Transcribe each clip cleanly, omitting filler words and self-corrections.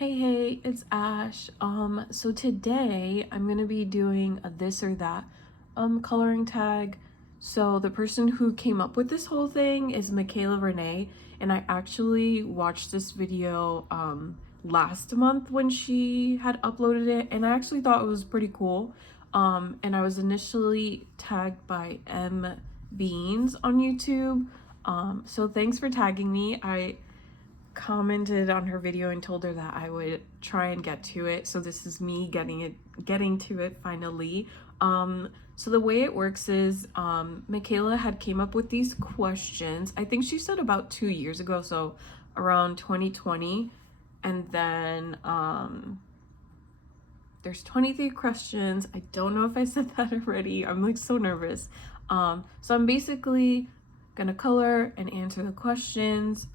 Hey, it's Ash. So today I'm gonna be doing a this or that coloring tag. So the person who came up with this whole thing is Michaela Renee, and I actually watched this video last month when she had uploaded it, and I actually thought it was pretty cool. And I was initially tagged by M Beans on YouTube. So thanks for tagging me. I commented on her video and told her that I would try and get to it. So this is me getting to it finally. So the way it works is Michaela had came up with these questions. I think she said about 2 years ago, so around 2020. And then there's 23 questions. I don't know if I said that already. I'm like so nervous. So I'm basically gonna color and answer the questions.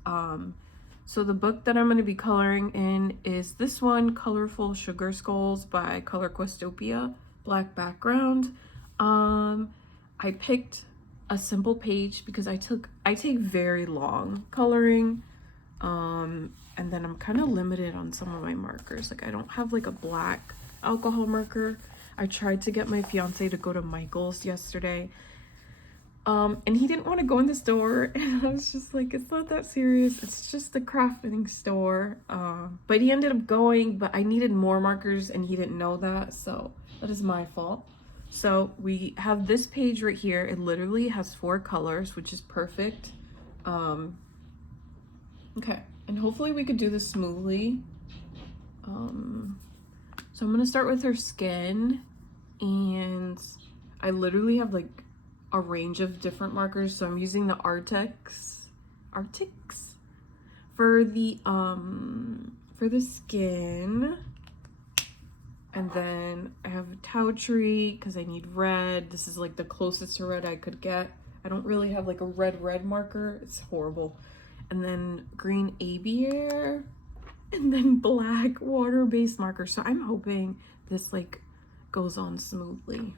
So the book that I'm going to be coloring in is this one, Colorful Sugar Skulls by Color Questopia, black background. I picked a simple page because I take very long coloring. And then I'm kind of limited on some of my markers. Like I don't have like a black alcohol marker. I tried to get my fiance to go to Michael's yesterday. And he didn't want to go in the store, and I was just like, it's not that serious, it's just a crafting store. But he ended up going, but I needed more markers and he didn't know that, so that is my fault. So we have this page right here. It literally has 4 colors, which is perfect. Okay, and hopefully we could do this smoothly. So I'm gonna start with her skin, and I literally have like a range of different markers, so I'm using the Artix for the skin. And then I have Tau Tree because I need red. This is like the closest to red I could get. I don't really have like a red marker, it's horrible. And then green Abier, and then black water-based marker. So I'm hoping this like goes on smoothly.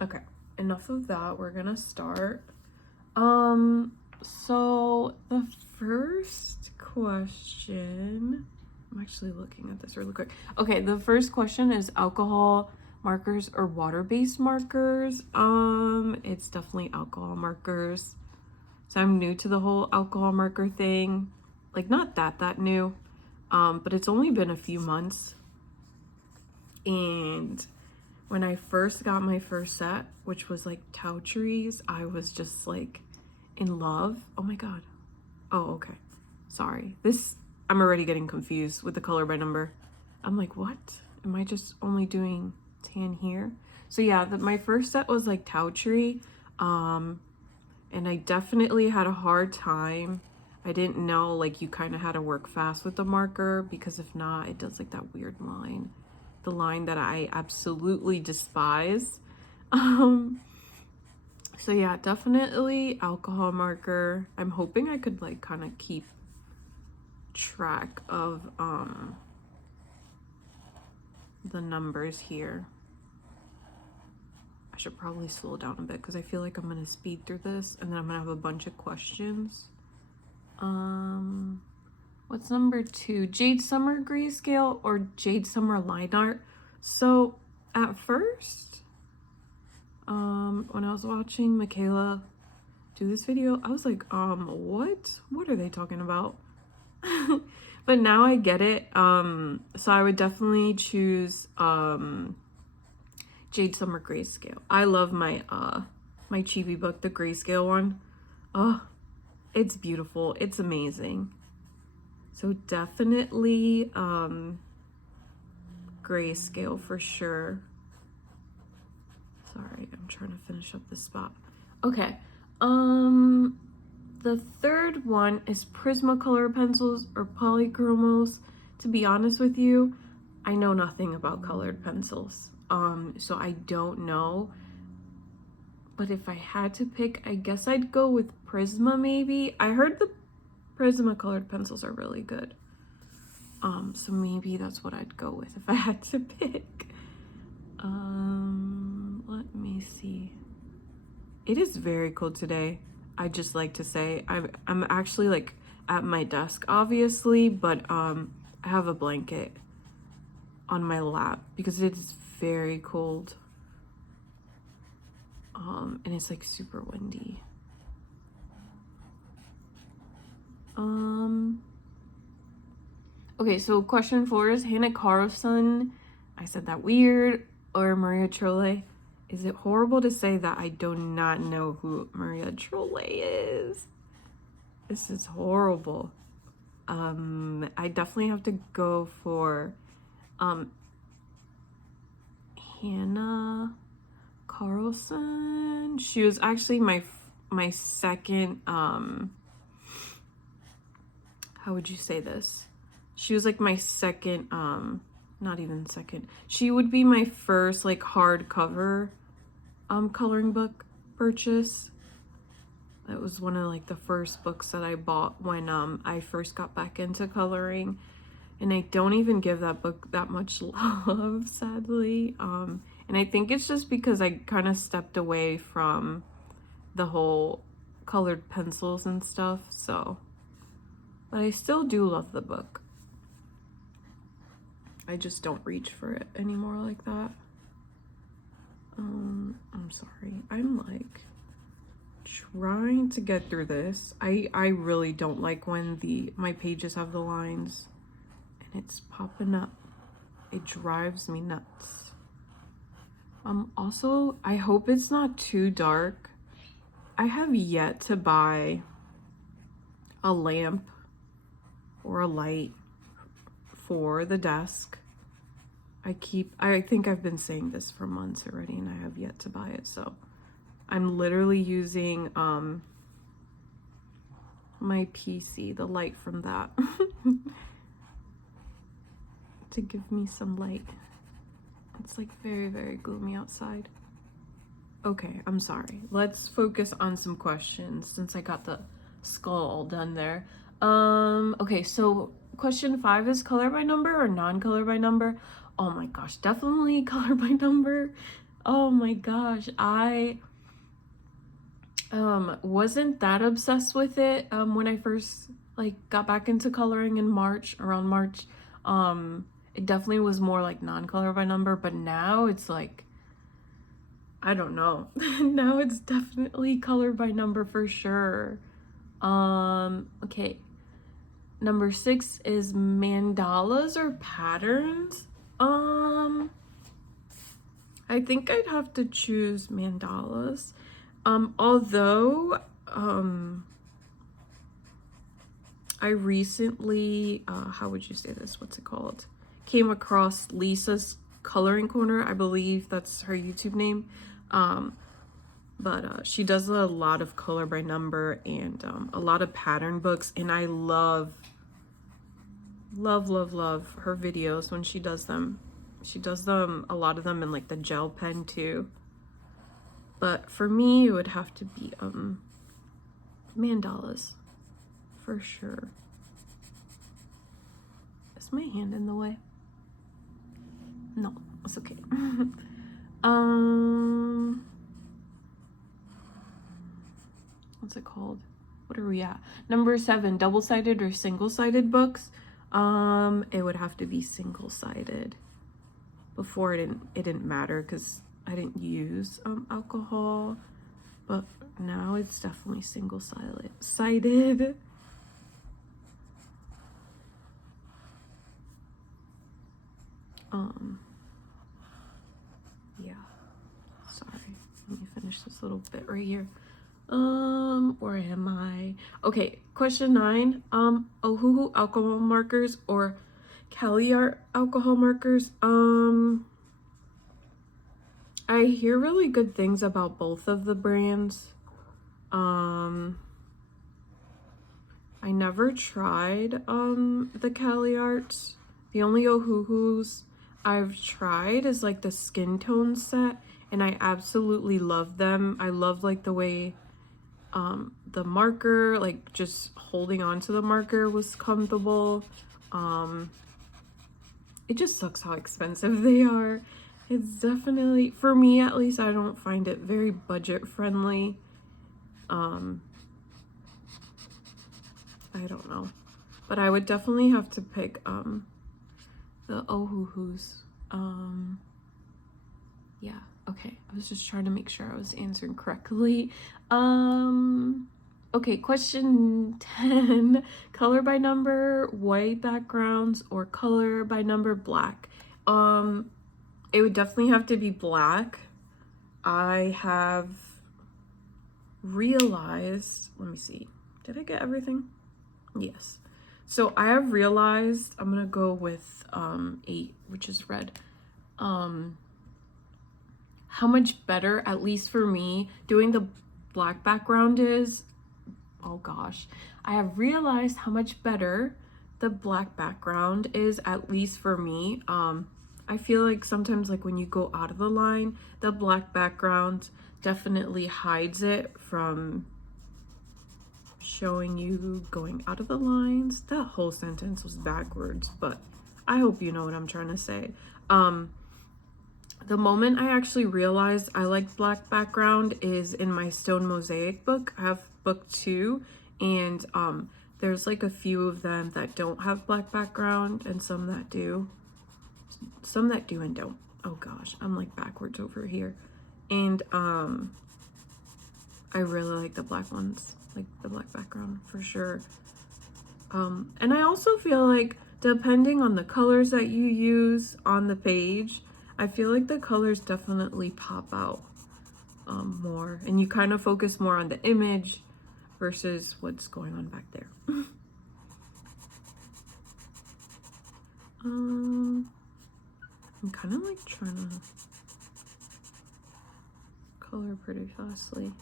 Okay, enough of that. We're gonna start. So the first question, I'm actually looking at this really quick. Okay, the first question is alcohol markers or water-based markers. It's definitely alcohol markers. So I'm new to the whole alcohol marker thing. Like not that new, but it's only been a few months. And when I first got my first set, which was like Tau Trees, I was just like in love. Oh my god. Oh, okay. Sorry. I'm already getting confused with the color by number. I'm like, what? Am I just only doing tan here? So yeah, my first set was like Tau Tree. And I definitely had a hard time. I didn't know like you kind of had to work fast with the marker, because if not, it does like that weird line. The line that I absolutely despise. So yeah, definitely alcohol marker. I'm hoping I could like kind of keep track of the numbers here. I should probably slow down a bit because I feel like I'm gonna speed through this and then I'm gonna have a bunch of questions. What's number 2? Jade Summer grayscale or Jade Summer line art? So at first, when I was watching Michaela do this video, I was like, what are they talking about? But now I get it. So I would definitely choose Jade Summer grayscale. I love my my Chibi book, the grayscale one. Oh, it's beautiful. It's amazing. So definitely grayscale for sure. Sorry, I'm trying to finish up this spot. Okay. The third one is Prismacolor pencils or Polychromos. To be honest with you, I know nothing about colored pencils. So I don't know. But if I had to pick, I guess I'd go with Prisma maybe. I heard the Prismacolor pencils are really good. So maybe that's what I'd go with if I had to pick. Let me see. It is very cold today. I just like to say I'm actually like at my desk obviously, but I have a blanket on my lap because it is very cold. And it's like super windy. Okay, so question 4 is Hanna Karlzon. I said that weird. Or Maria Trolle. Is it horrible to say that I do not know who Maria Trolle is? This is horrible. I definitely have to go for Hanna Karlzon. She was actually my second how would you say this? She was like my second not even second. She would be my first like hardcover coloring book purchase. That was one of like the first books that I bought when I first got back into coloring. And I don't even give that book that much love, sadly. And I think it's just because I kind of stepped away from the whole colored pencils and stuff, so. But I still do love the book. I just don't reach for it anymore like that. I'm sorry. I'm like trying to get through this. I really don't like when my pages have the lines and it's popping up. It drives me nuts. Also, I hope it's not too dark. I have yet to buy a lamp or a light for the desk. I think I've been saying this for months already and I have yet to buy it, so I'm literally using my PC, the light from that, to give me some light. It's like very, very gloomy outside. Okay, I'm sorry. Let's focus on some questions since I got the skull all done there. Okay, so question 5 is color by number or non-color by number? Oh my gosh, definitely color by number. Oh my gosh, I wasn't that obsessed with it when I first like got back into coloring in around March. It definitely was more like non-color by number, but now it's like, I don't know. Now it's definitely color by number for sure. Okay. Number 6 is mandalas or patterns. I think I'd have to choose mandalas. Although, I recently, how would you say this? What's it called? Came across Lisa's Coloring Corner. I believe that's her YouTube name. But she does a lot of color by number and a lot of pattern books. And I love her videos when she does them. She does them, a lot of them in like the gel pen too. But for me, it would have to be mandalas for sure. Is my hand in the way? No, it's okay. What's it called? What are we at? Number 7, double-sided or single-sided books. It would have to be single-sided. Before it didn't matter because I didn't use alcohol, but now it's definitely single-sided. Yeah. Sorry. Let me finish this little bit right here. Where am I? Okay, question 9. Ohuhu alcohol markers or Caliart alcohol markers. I hear really good things about both of the brands. I never tried the Caliarts. The only Ohuhus I've tried is like the skin tone set, and I absolutely love them. I love like the way the marker, like just holding on to the marker was comfortable. It just sucks how expensive they are. It's definitely, for me at least, I don't find it very budget friendly. I don't know, but I would definitely have to pick The Ohuhus. Yeah, okay. I was just trying to make sure I was answering correctly. Okay, question 10. Color by number, white backgrounds, or color by number, black? It would definitely have to be black. I have realized, let me see. Did I get everything? Yes. So I have realized I'm gonna go with 8, which is red. How much better, at least for me, doing the black background is. Oh gosh, I have realized how much better the black background is, at least for me. I feel like sometimes, like when you go out of the line, the black background definitely hides it from showing you going out of the lines. That whole sentence was backwards, but I hope you know what I'm trying to say. The moment I actually realized I like black background is in my stone mosaic book. I have book 2, and there's like a few of them that don't have black background and some that do. Some that do and don't. Oh gosh, I'm like backwards over here. And I really like the black ones, like the black background for sure. And I also feel like depending on the colors that you use on the page, I feel like the colors definitely pop out more, and you kind of focus more on the image versus what's going on back there. I'm kind of like trying to color pretty fastly.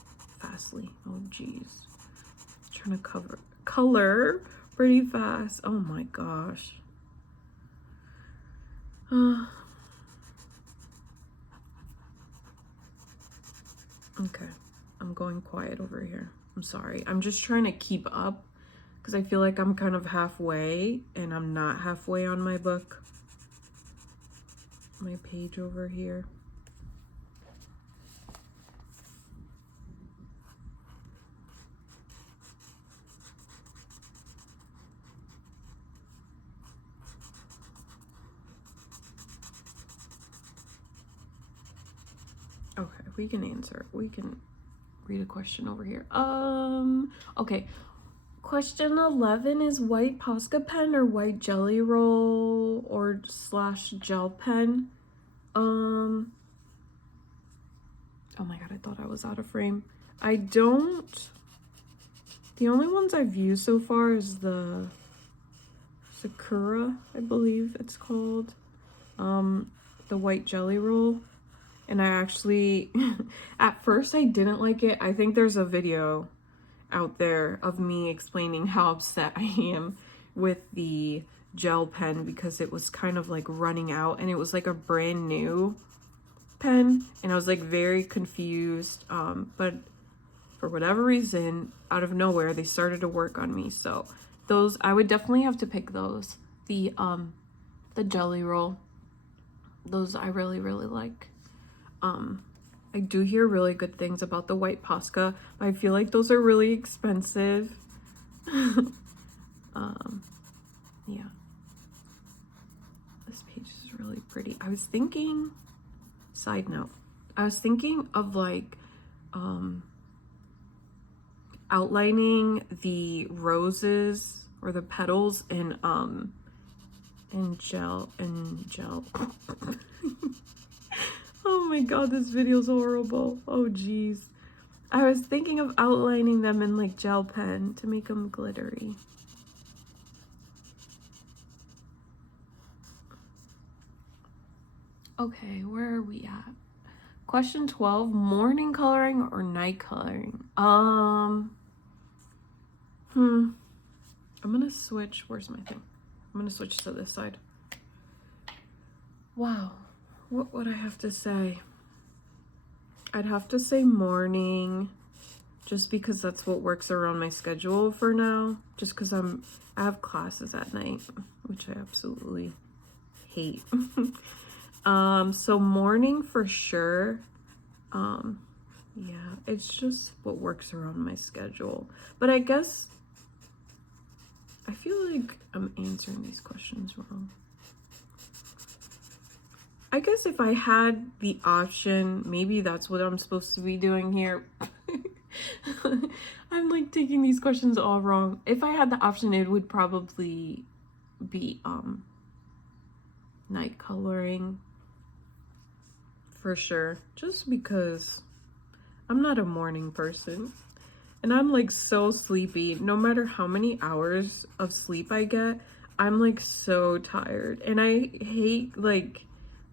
Oh geez, trying to color pretty fast. Oh my gosh. Okay, I'm going quiet over here. I'm sorry. I'm just trying to keep up because I feel like I'm kind of halfway and I'm not halfway on my book. My page over here. Okay, we can answer. We can read a question over here. Okay. Question 11 is white Posca pen or white jelly roll or / gel pen? Oh my god, I thought I was out of frame. I don't. The only ones I've used so far is the Sakura, I believe it's called. The white jelly roll. And I actually, at first I didn't like it. I think there's a video out there of me explaining how upset I am with the gel pen because it was kind of like running out and it was like a brand new pen and I was like very confused. But for whatever reason, out of nowhere, they started to work on me. So those, I would definitely have to pick those. The jelly roll, those I really, really like. I do hear really good things about the white Posca, but I feel like those are really expensive. Yeah. This page is really pretty. I was thinking, side note, I was thinking of like outlining the roses or the petals in gel. Oh my god, this video's horrible. Oh geez. I was thinking of outlining them in like gel pen to make them glittery. Okay, where are we at? Question 12, morning coloring or night coloring? I'm gonna switch. Where's my thing? I'm gonna switch to this side. Wow. What would I have to say? I'd have to say morning, just because that's what works around my schedule for now. Just because I have classes at night, which I absolutely hate. So morning for sure. Yeah, it's just what works around my schedule. But I guess I feel like I'm answering these questions wrong. I guess if I had the option, maybe that's what I'm supposed to be doing here. I'm like taking these questions all wrong. If I had the option, it would probably be night coloring for sure, just because I'm not a morning person and I'm like so sleepy. No matter how many hours of sleep I get, I'm like so tired, and I hate, like,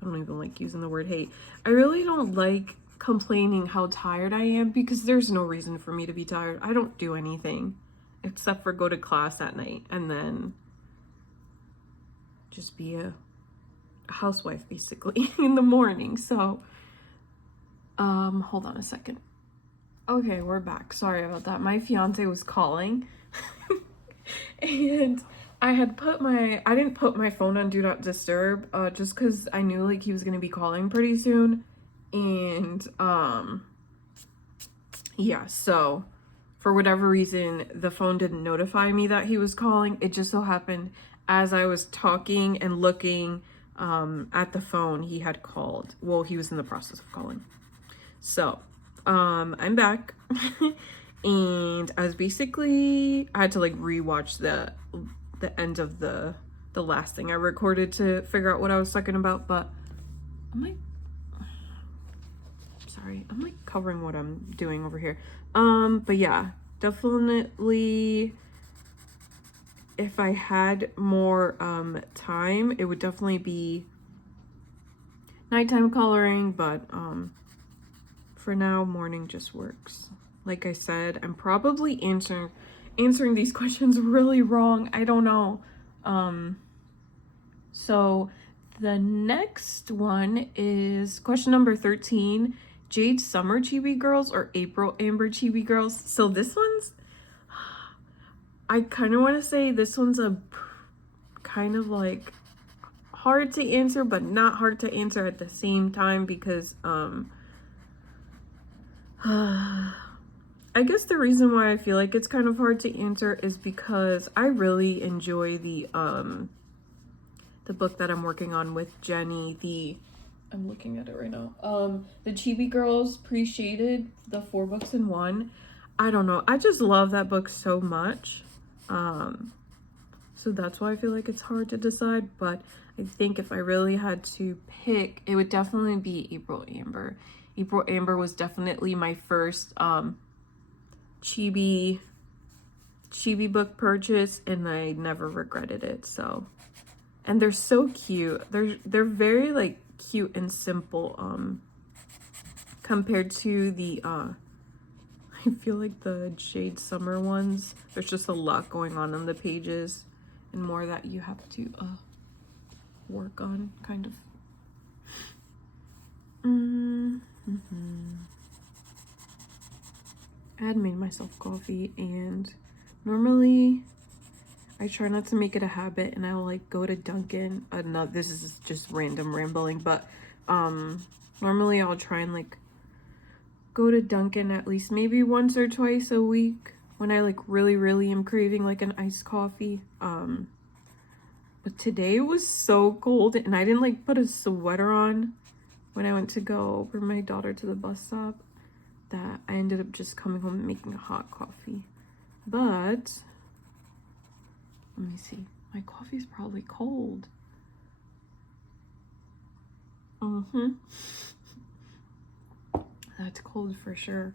I don't even like using the word hate. I really don't like complaining how tired I am, because there's no reason for me to be tired. I don't do anything except for go to class at night and then just be a housewife basically in the morning. So hold on a second. Okay, we're back. Sorry about that. My fiance was calling. And I didn't put my phone on do not disturb, just because I knew like he was gonna be calling pretty soon. And yeah, so for whatever reason the phone didn't notify me that he was calling. It just so happened as I was talking and looking at the phone, he had called. Well, he was in the process of calling. So I'm back. And I had to like rewatch the end of the last thing I recorded to figure out what I was talking about. But I'm like covering what I'm doing over here. But yeah, definitely if I had more time, it would definitely be nighttime coloring, but for now, morning just works. Like I said, I'm probably answering these questions really wrong. I don't know. So the next one is question number 13. Jade Summer Chibi girls or April Amber Chibi girls? So this one's, I kind of want to say this one's a kind of like hard to answer, but not hard to answer at the same time, because I guess the reason why I feel like it's kind of hard to answer is because I really enjoy the book that I'm working on with Jenny. I'm looking at it right now. The Chibi Girls Pre-Shaded, the 4 books in one. I don't know. I just love that book so much. So that's why I feel like it's hard to decide. But I think if I really had to pick, it would definitely be April Amber. April Amber was definitely my first Chibi book purchase, and I never regretted it. So, and they're so cute. They're very like cute and simple compared to the I feel like the Jade Summer ones. There's just a lot going on the pages and more that you have to work on, kind of. I had made myself coffee, and normally I try not to make it a habit, and I'll like go to Dunkin'. No, this is just random rambling, but normally I'll try and like go to Dunkin' at least maybe once or twice a week when I like really am craving like an iced coffee. But today it was so cold, and I didn't like put a sweater on when I went to go bring my daughter to the bus stop, that I ended up just coming home and making a hot coffee. But let me see, my coffee's probably cold. That's cold for sure.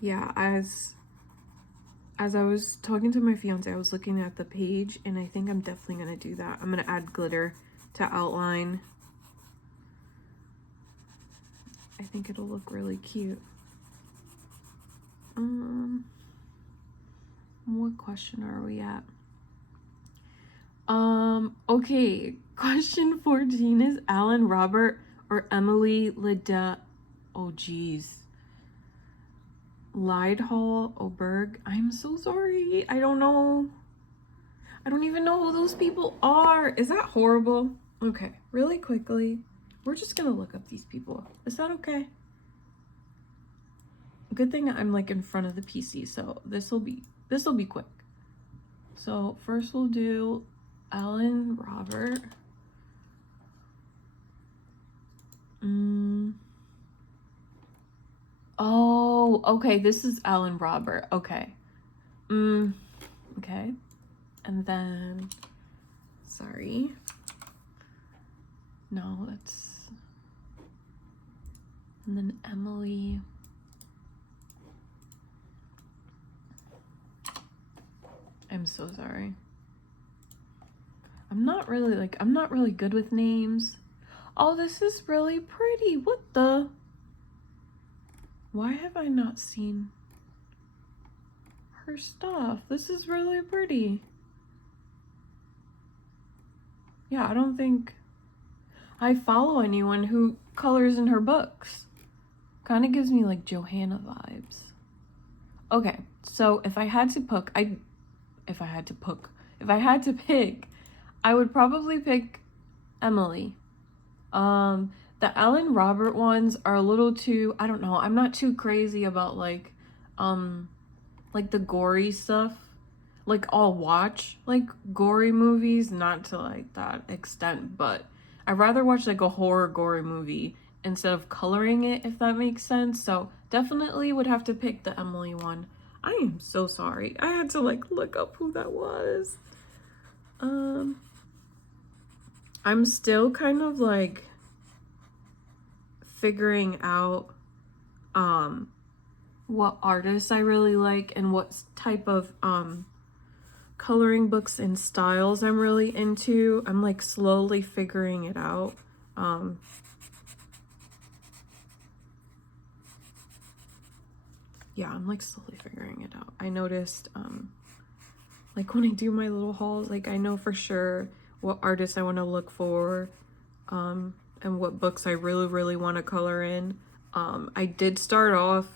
Yeah, as I was talking to my fiance, I was looking at the page, and I think I'm definitely gonna do that. I'm gonna add glitter to outline. I think it'll look really cute. What question are we at? Okay, question 14 is Alan Robert or Emelie Lidehall. Oh geez. Lidehall, Oberg. I'm so sorry. I don't know. I don't even know who those people are. Is that horrible? Okay, really quickly, we're just gonna look up these people. Is that okay? Good thing I'm like in front of the PC, so this will be quick. So first we'll do Alan Robert. Oh, okay, this is Alan Robert. Okay. Okay. And then, sorry. No, that's, and then Emelie. I'm so sorry. I'm not really good with names. Oh, this is really pretty. What the? Why have I not seen her stuff? This is really pretty. Yeah, I don't think I follow anyone who colors in her books. Kind of gives me like Johanna vibes. Okay, so if I had to pick, I would probably pick Emelie. The Alan Robert ones are a little too, I don't know, I'm not too crazy about like the gory stuff. Like, I'll watch like gory movies, not to like that extent, but I'd rather watch like a horror gory movie instead of coloring it, if that makes sense. So definitely would have to pick the Emelie one. I am so sorry. I had to like look up who that was. I'm still kind of like figuring out what artists I really like and what type of coloring books and styles I'm really into. I'm like slowly figuring it out. Yeah, I'm like slowly figuring it out. I noticed like when I do my little hauls, like I know for sure what artists I want to look for and what books I really want to color in. I did start off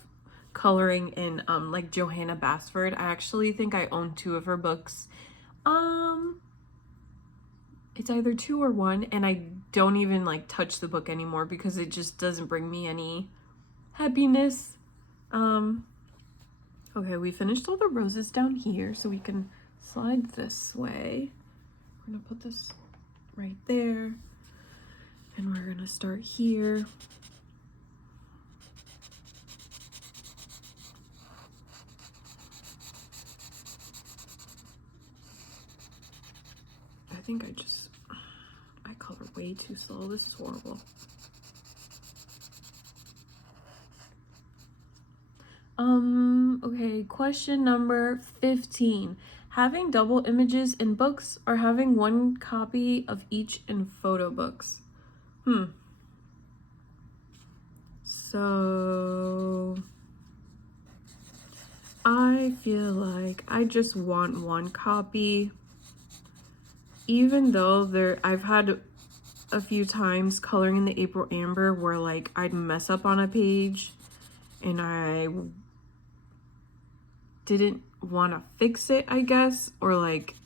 coloring in like Johanna Basford. I actually think I own 2 of her books. It's either 2 or 1, and I don't even like touch the book anymore because it just doesn't bring me any happiness. Okay, we finished all the roses down here, so we can slide this way. We're gonna put this right there, and we're gonna start here. I think I color way too slow. This is horrible. Okay, question number 15. Having double images in books or having 1 copy of each in photo books? So I feel like I just want 1 copy, even though I've had a few times coloring in the April Amber where like I'd mess up on a page and I didn't want to fix it, I guess, or like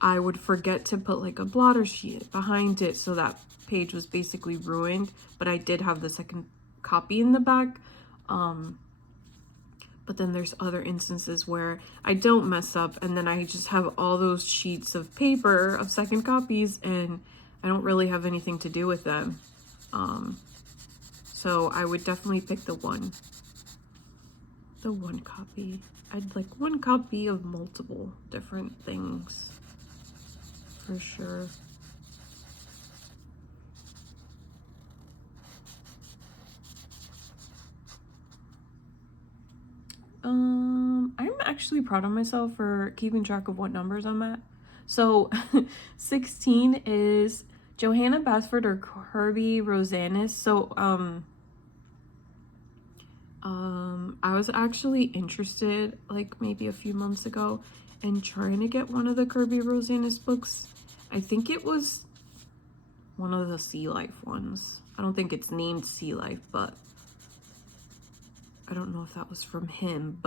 I would forget to put like a blotter sheet behind it, so that page was basically ruined, but I did have the second copy in the back. But then there's other instances where I don't mess up and then I just have all those sheets of paper of second copies and I don't really have anything to do with them. So I would definitely pick the one copy. I'd like 1 copy of multiple different things for sure. I'm actually proud of myself for keeping track of what numbers I'm at. So 16 is Johanna Basford or Kerby Rosannes. So I was actually interested like maybe a few months ago in trying to get one of the Kerby Rosannes books. I think it was one of the Sea Life ones. I don't think it's named Sea Life, but I don't know if that was from him,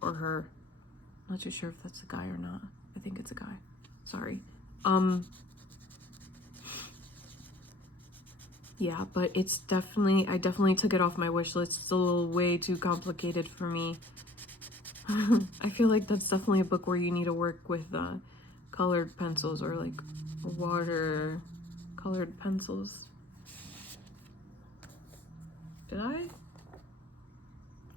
or her. I'm not too sure if that's a guy or not. I think it's a guy. Sorry. Yeah, but it's definitely, I definitely took it off my wish list. It's a little way too complicated for me. I feel like that's definitely a book where you need to work with colored pencils or like water colored pencils. Did I?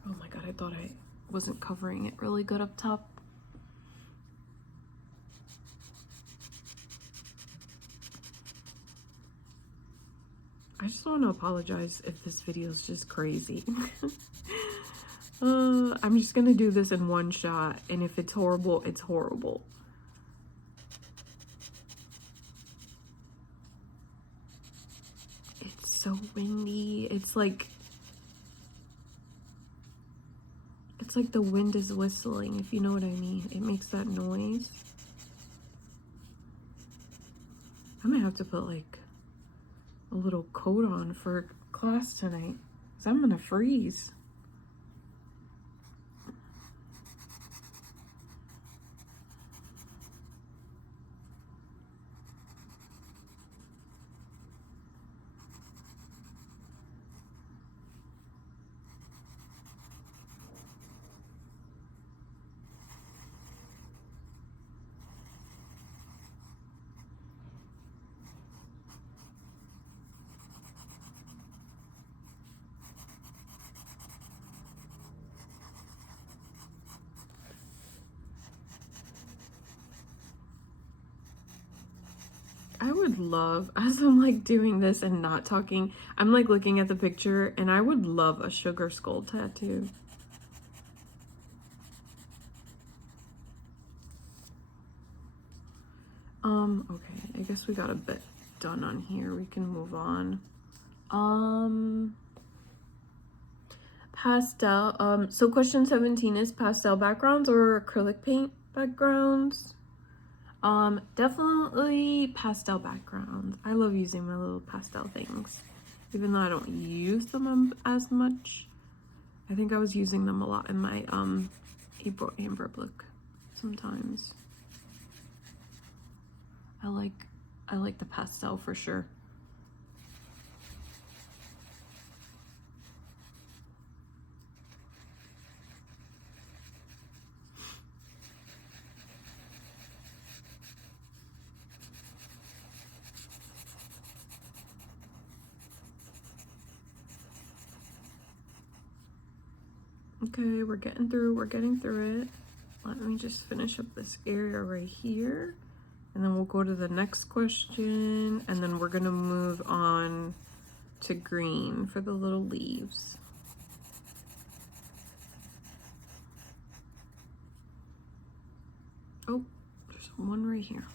Oh my god, I thought I wasn't covering it really good up top. I just want to apologize if this video is just crazy. I'm just gonna do this in one shot, and if it's horrible, it's horrible. It's so windy. It's like the wind is whistling, if you know what I mean. It makes that noise. I might have to put like a little coat on for class tonight, because I'm gonna freeze. I would love, as I'm like doing this and not talking, I'm like looking at the picture, and I would love a sugar skull tattoo. Okay, I guess we got a bit done on here. We can move on. Pastel, so question 17 is pastel backgrounds or acrylic paint backgrounds? Definitely pastel backgrounds. I love using my little pastel things, even though I don't use them as much. I think I was using them a lot in my April Amber book sometimes. I like the pastel for sure. Okay, we're getting through it. Let me just finish up this area right here, and then we'll go to the next question, and then we're gonna move on to green for the little leaves. Oh, there's one right here.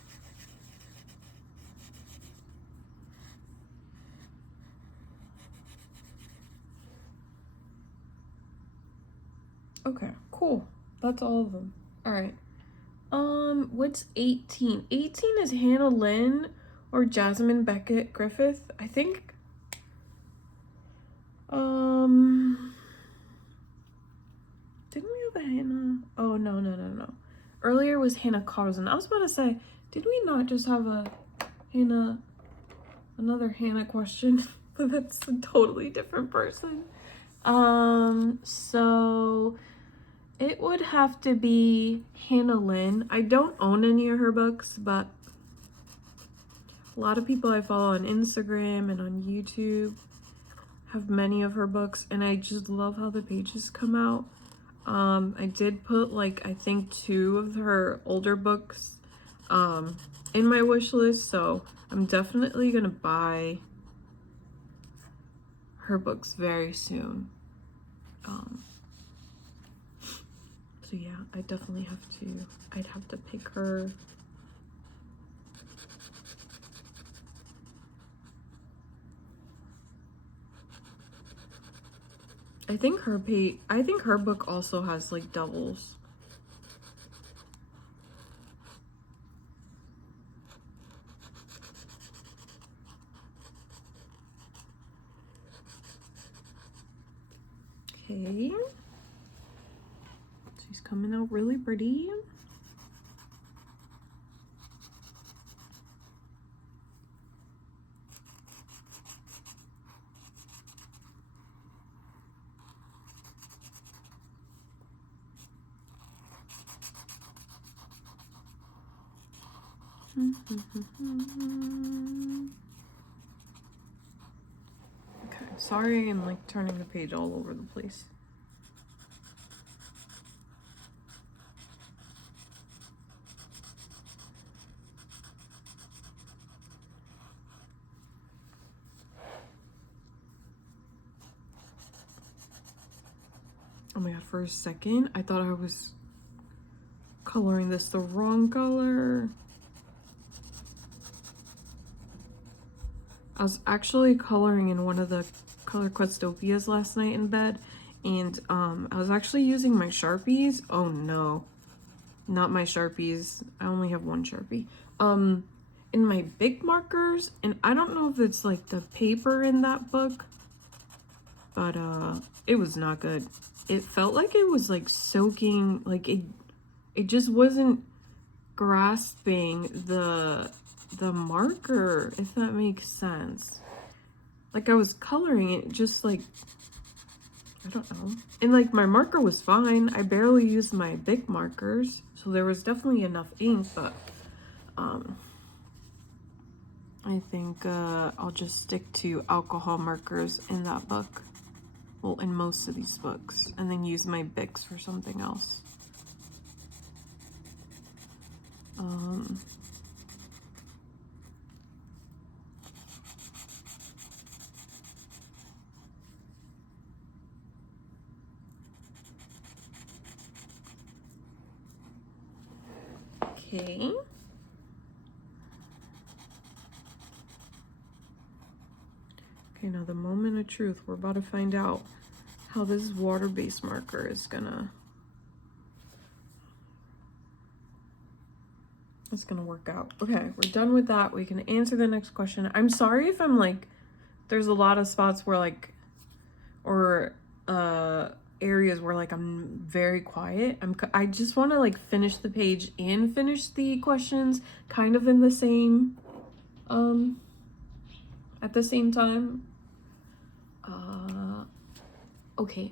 Okay, cool. That's all of them. All right. What's 18? 18 is Hannah Lynn or Jasmine Beckett Griffith, I think. Didn't we have a Hannah? Oh, no. Earlier was Hannah Karlzon. I was about to say, did we not just have a Hannah, another Hannah question? But that's a totally different person. So it would have to be Hannah Lynn. I don't own any of her books, but a lot of people I follow on Instagram and on YouTube have many of her books, and I just love how the pages come out. I did put like, I think 2 of her older books in my wish list, so I'm definitely gonna buy her books very soon. So yeah, I definitely I'd have to pick her. I think her book also has like doubles. Okay. She's coming out really pretty. Okay, sorry I'm like turning the page all over the place. Oh my god, for a second, I thought I was coloring this the wrong color. I was actually coloring in one of the Color Questopias last night in bed, and I was actually using my Sharpies. Oh no, not my Sharpies. I only have one Sharpie. In my big markers, and I don't know if it's like the paper in that book, but it was not good. It felt like it was like soaking, like it just wasn't grasping the marker, if that makes sense. Like I was coloring it just like, I don't know. And like my marker was fine. I barely used my big markers, so there was definitely enough ink, but I think I'll just stick to alcohol markers in that book. Well, in most of these books, and then use my Bics for something else. Okay. Okay, now the moment of truth. We're about to find out how this water-based marker is gonna... It's gonna work out. Okay, we're done with that. We can answer the next question. I'm sorry if I'm like... There's a lot of spots where like... Or areas where like I'm very quiet. I just want to like finish the page and finish the questions kind of in the same... at the same time. Okay,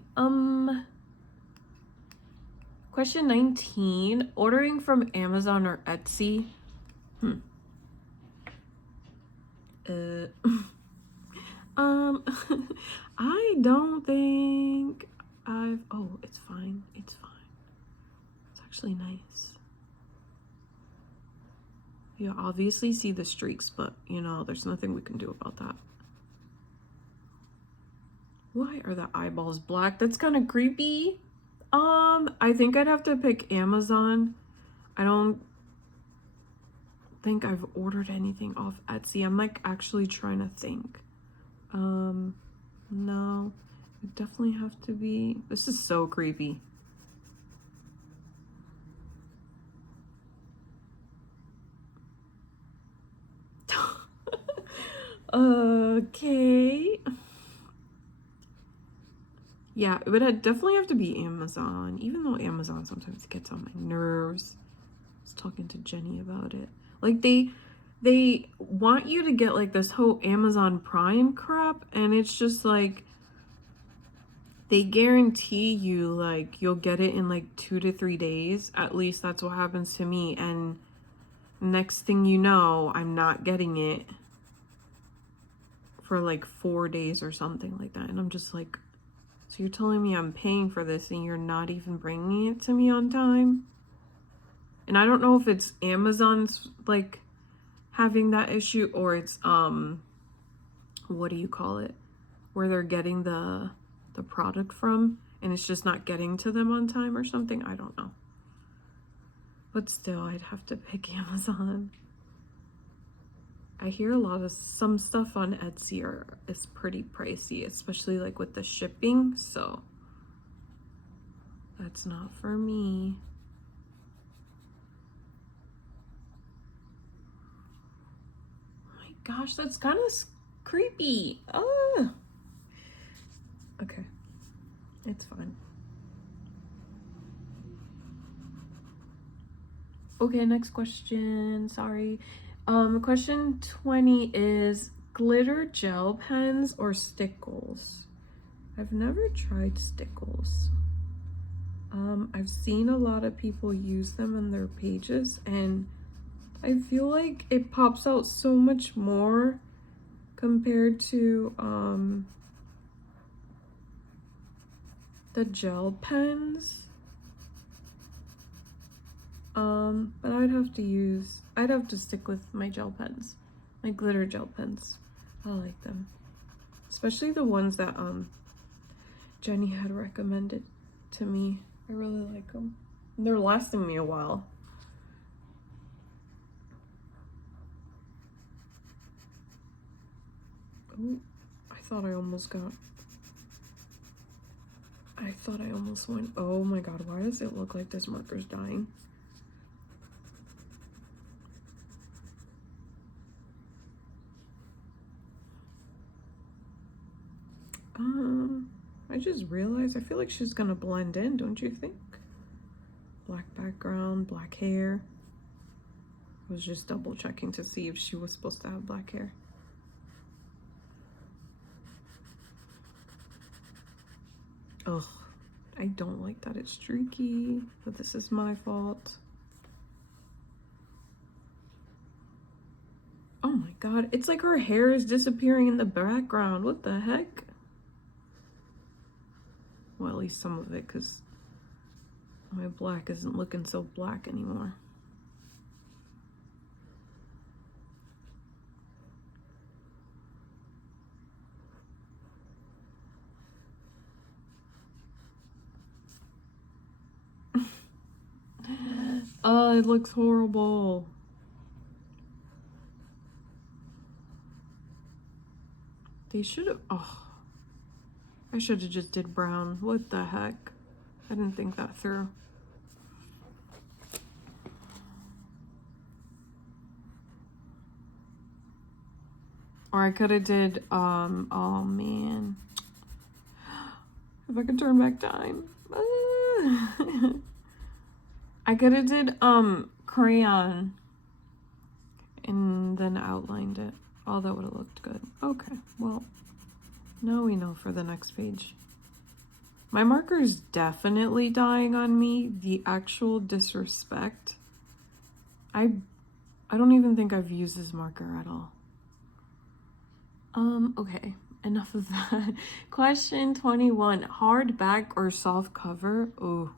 question 19, ordering from Amazon or Etsy? I don't think I've, oh, it's fine, it's fine. It's actually nice. You obviously see the streaks, but you know, there's nothing we can do about that. Why are the eyeballs black? That's kind of creepy. I think I'd have to pick Amazon. I don't think I've ordered anything off Etsy. I'm like actually trying to think. No, it definitely have to be. This is so creepy. Okay. Yeah, it would definitely have to be Amazon, even though Amazon sometimes gets on my nerves. I was talking to Jenny about it. Like they want you to get like this whole Amazon Prime crap, and it's just like they guarantee you like you'll get it in like 2 to 3 days. At least that's what happens to me, and next thing you know, I'm not getting it for like 4 days or something like that, and I'm just like, so you're telling me I'm paying for this and you're not even bringing it to me on time? And I don't know if it's Amazon's like having that issue, or it's what do you call it, where they're getting the product from and it's just not getting to them on time or something. I don't know, but still I'd have to pick Amazon. I hear a lot of some stuff on Etsy is pretty pricey, especially like with the shipping, so that's not for me. Oh my gosh, that's kind of creepy. Oh, okay, it's fine. Okay, next question. Sorry. Question 20 is glitter gel pens or Stickles? I've never tried Stickles. I've seen a lot of people use them on their pages, and I feel like it pops out so much more compared to the gel pens. But I'd have to stick with my gel pens, my glitter gel pens. I like them, especially the ones that Jenny had recommended to me. I really like them. They're lasting me a while. Oh, I thought I almost went, oh my god, why does it look like this marker's dying? I just realized, I feel like she's gonna blend in, don't you think? Black background, black hair. I was just double checking to see if she was supposed to have black hair. Ugh, I don't like that it's streaky, but this is my fault. Oh my god, it's like her hair is disappearing in the background. What the heck? Well, at least some of it, because my black isn't looking so black anymore. Oh, it looks horrible. They should have, oh. I should have just did brown. What the heck? I didn't think that through. Or I could have did, oh man. If I could turn back time. I could have did, crayon. And then outlined it. Oh, that would have looked good. Okay, well. Now we know for the next page. My marker is definitely dying on me. The actual disrespect. I don't even think I've used this marker at all. Okay, enough of that. Question 21. Hardback or soft cover? Oh.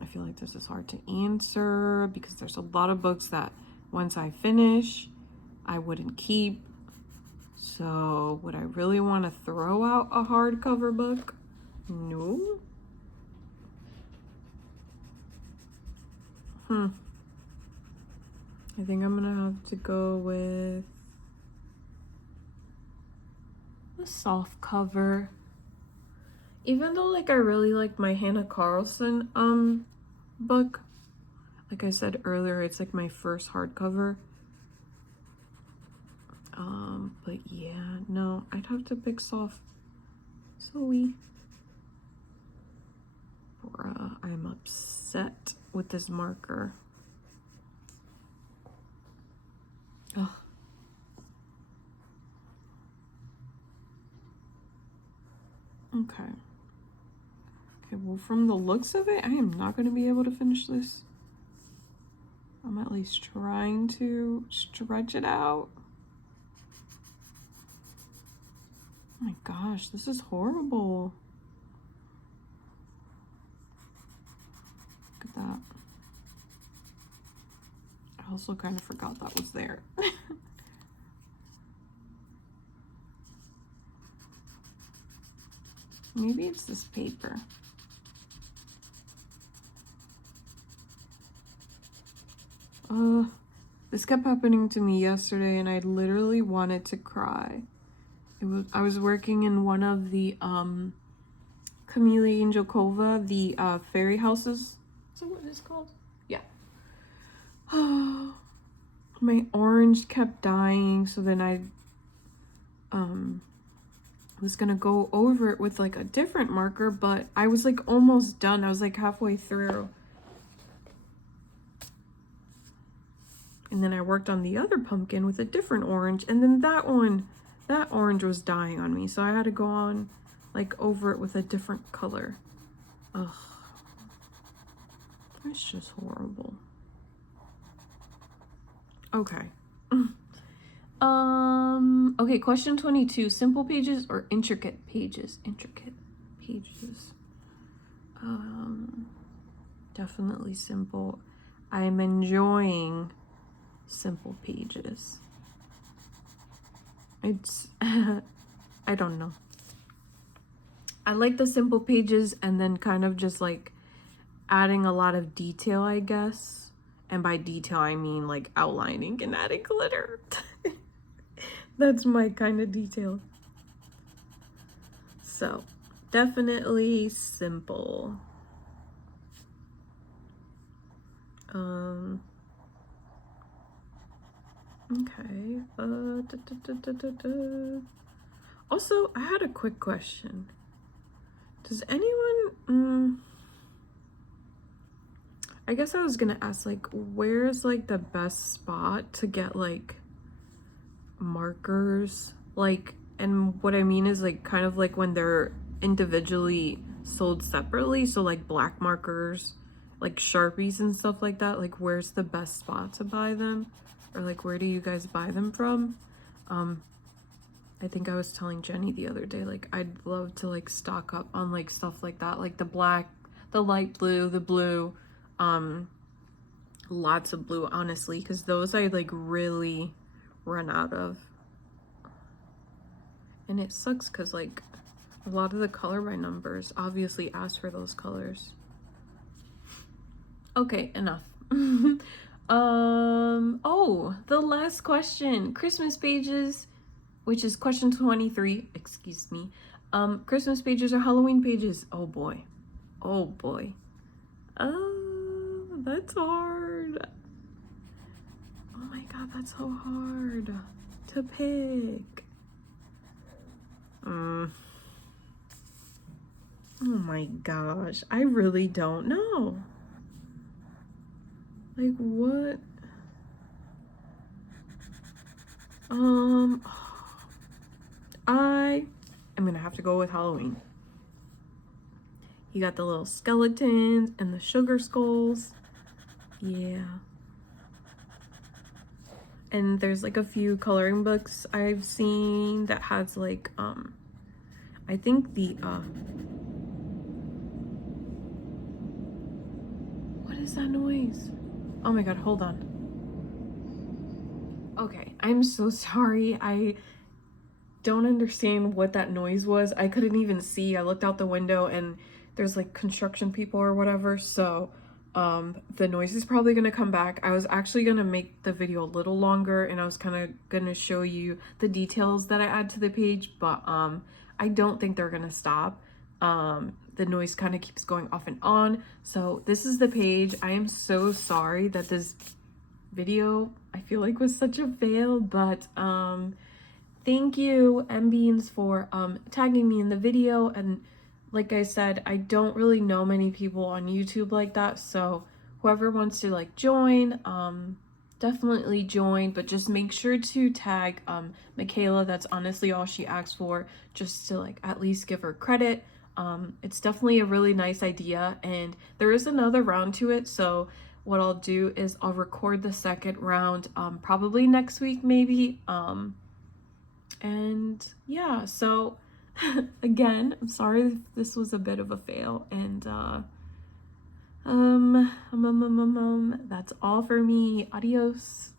I feel like this is hard to answer because there's a lot of books that once I finish, I wouldn't keep. So, would I really want to throw out a hardcover book? No. I think I'm gonna have to go with a soft cover. Even though, like, I really like my Hanna Karlzon book. Like I said earlier, it's like my first hardcover. But yeah, no, I'd have to pick soft. Sorry. Bruh, I'm upset with this marker. Ugh. Okay. Okay, well, from the looks of it, I am not going to be able to finish this. I'm at least trying to stretch it out. Oh my gosh, this is horrible. Look at that. I also kind of forgot that was there. Maybe it's this paper. This kept happening to me yesterday and I literally wanted to cry. I was working in one of the Camellia and Jokova, the fairy houses. Is that what it's called? Yeah. My orange kept dying, so then I was gonna go over it with like a different marker, but I was like almost done. I was like halfway through. And then I worked on the other pumpkin with a different orange, and then that orange was dying on me, so I had to go on like over it with a different color. Ugh. It's just horrible. Okay. Okay, question 22. Simple pages or intricate pages? Intricate pages. Definitely simple. I'm enjoying simple pages. It's I don't know. I like the simple pages and then kind of just like adding a lot of detail, I guess. And by detail, I mean like outlining and adding glitter. That's my kind of detail. So, definitely simple. Okay. Also, I had a quick question. Does anyone... I guess I was gonna ask, like, where's, like, the best spot to get, like, markers? Like, and what I mean is, like, kind of like when they're individually sold separately. So, like, black markers, like, Sharpies and stuff like that. Like, where's the best spot to buy them? Or, like, where do you guys buy them from? I think I was telling Jenny the other day, like, I'd love to, like, stock up on, like, stuff like that. Like, the black, the light blue, the blue. Lots of blue, honestly, because those I, like, really run out of. And it sucks because, like, a lot of the color by numbers obviously ask for those colors. Okay, enough. Oh, the last question. Christmas pages, which is question 23, excuse me. Christmas pages or Halloween pages? Oh boy. Oh boy. That's hard. Oh my god, that's so hard to pick. Oh my gosh, I really don't know. Like, what? I am gonna have to go with Halloween. You got the little skeletons and the sugar skulls. Yeah. And there's like a few coloring books I've seen that has like, I think the, what is that noise? Oh my god, hold on. Okay, I'm so sorry. I don't understand what that noise was. I couldn't even see. I looked out the window and there's like construction people or whatever, so the noise is probably gonna come back. I was actually gonna make the video a little longer and I was kind of gonna show you the details that I add to the page, but I don't think they're gonna stop. The noise kind of keeps going off and on. So this is the page. I am so sorry that this video I feel like was such a fail, but thank you MBeans for tagging me in the video. And like I said, I don't really know many people on YouTube like that, so whoever wants to like join, definitely join, but just make sure to tag Michaela. That's honestly all she asks for, just to like at least give her credit. It's definitely a really nice idea, and there is another round to it, so what I'll do is I'll record the second round probably next week maybe. And yeah, so again, I'm sorry if this was a bit of a fail, and that's all for me. Adios.